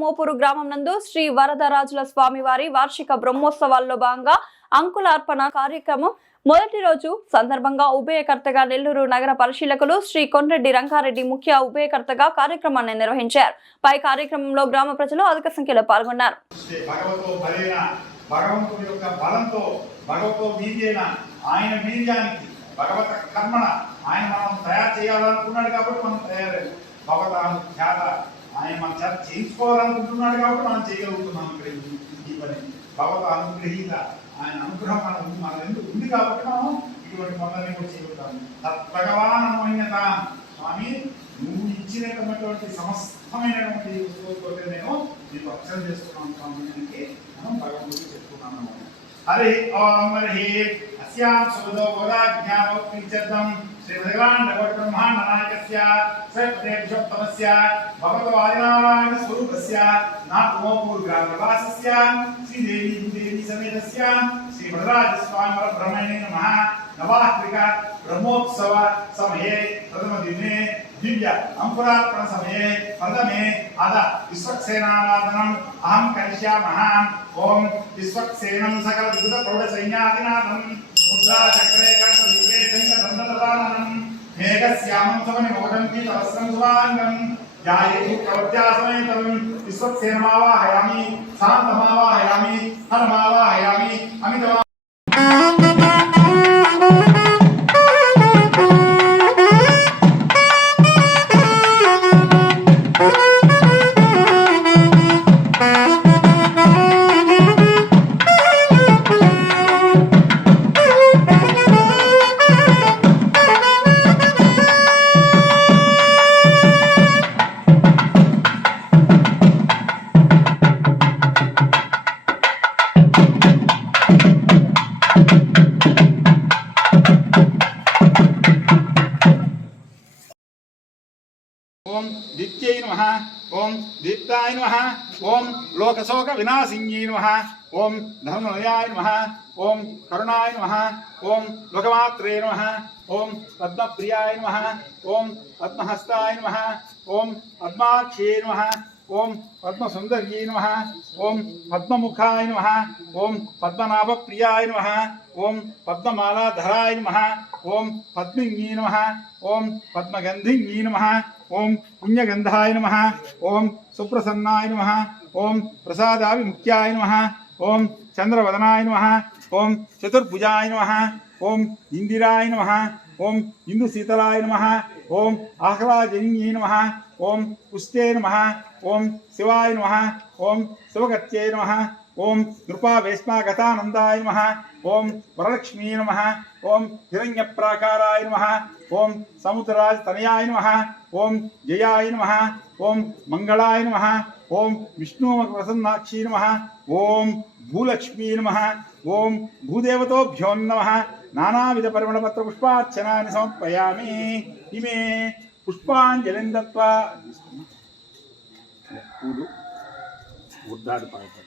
మోపూరు గ్రామం నందు శ్రీ వరదరాజుల స్వామివారి వార్షిక బ్రహ్మోత్సవాల్లో భాగంగా అంకులార్పణ కార్యక్రమం మొదటి రోజు సందర్భంగా ఉభయకర్తగా నెల్లూరు నగర పరిశీలకులు శ్రీ కొండ్రెడ్డి రంగారెడ్డి ముఖ్య ఉభయకర్తగా కార్యక్రమాన్ని నిర్వహించారు. పై కార్యక్రమంలో గ్రామ ప్రజలు అధిక సంఖ్యలో పాల్గొన్నారు. భగవత కర్మణ ఆయన మనం తయారు చేయాలనుకున్నాడు కాబట్టి మనం తయారయ్యాం. భగవతాను ఖ్యాత ఆయన మన చేత చేయించుకోవాలనుకుంటున్నాడు కాబట్టి మనం చేయగలుగుతున్నాం. ఇక్కడ ఈ పని భగవత అనుగ్రహీత ఆయన అనుగ్రహం మన ఎందుకు ఉంది కాబట్టి మనం ఇటువంటి పనులన్నీ కూడా చేయగలుగుతాం. భగవాన్ అనుమైనత స్వామి నువ్వు ఇచ్చినటువంటి సమస్తమైనటువంటి వస్తువులతో నేను నీకు అక్షరం చేస్తున్నాను స్వామి అని మనం భగవంతుడికి చెప్తున్నాను. హరి ఓం హరి अस्यां सुदो गोदाज्ञानो पिंचदं श्री भगवान भगवत ब्रह्मांड नायकस्य सर्वदेवशोत्तमस्य भगवतो आदिनारायण स्वरूपस्य नामोपूर्व ग्रामवासस्य श्री देवी भूदेवी समेतस्य श्री वरदराज स्वामी ब्रह्मणे नमः. नवात्रिका ब्रह्मोत्सव समये प्रथम दिने दिव्य अंकुरार्पण समये प्रथमे आद विश्वक्सेनाराधनम् अहं करिष्यामः. ओम विश्वक्सेनं सकल विविध प्रौढ सैन्यादिनाथं मुद्रा चक्रे कर्त विशेषं दंडदाननं मेघश्यामं समनि मोदन्ति तवस्रं सुवांगं जायेतु प्रवत्यासमेतं विश्वक्सेनमावाहयामि शान्तमावाहयामि हरमावाहयामि अमितवा ओम दित्यै नमः. ओम दीप्ताय नमः. ओम लोकशोक विनाशिन्यै नमः. ओम धर्ममयाय नमः. ओम करुणाय नमः. ओम लोकमात्रे नमः. ओम पद्मप्रियाय नमः. ओम पद्महस्ताय नमः. ओम पद्माक्षे नमः. ओम पद्मसुंदर्यै नमः. ओम पद्ममुखाय नमः. ओम पद्मनाभप्रियाय नमः. ओम पद्ममालाधराय नमः. ओम पद्मिन्यै नमः. ओम पद्मगंधिन्यै नमः. ओम पुण्यगंधाय नमः. ओम सुप्रसन्नाय नमः. ओम प्रसादाभिमुख्याय नमः. ओम चंद्रवदनाय नमः. ओम चतुर्भुजाय नमः. ओम इंदिराय नमः. ओम इंदुशीतलाय नमः. ओम आह्लादजन्ये नमः. ओम पुष्टे नमः. ओम शिवाय नमः. ओम शिवगत्यै नमः. ओम नृपावेश्मागतानंदाय नमः. ओम वरलक्ष्मी नमः. ओम हिरण्यप्राकाराय नमः. ओम समुद्रराज तनयाय नमः. ओम जयाय नमः. ओम मंगलाय नमः. ओम विष्णुप्रसन्नाक्षी नमः. ओम भूलक्ष्मी नमः. ओम भूदेवतोभ्यो नमः. नानाविध परिमलपत्र पुष्पार्चनानि समर्पयामि. इमे पुष्पांजलिं दत्त्वा उद्दाड पायपड़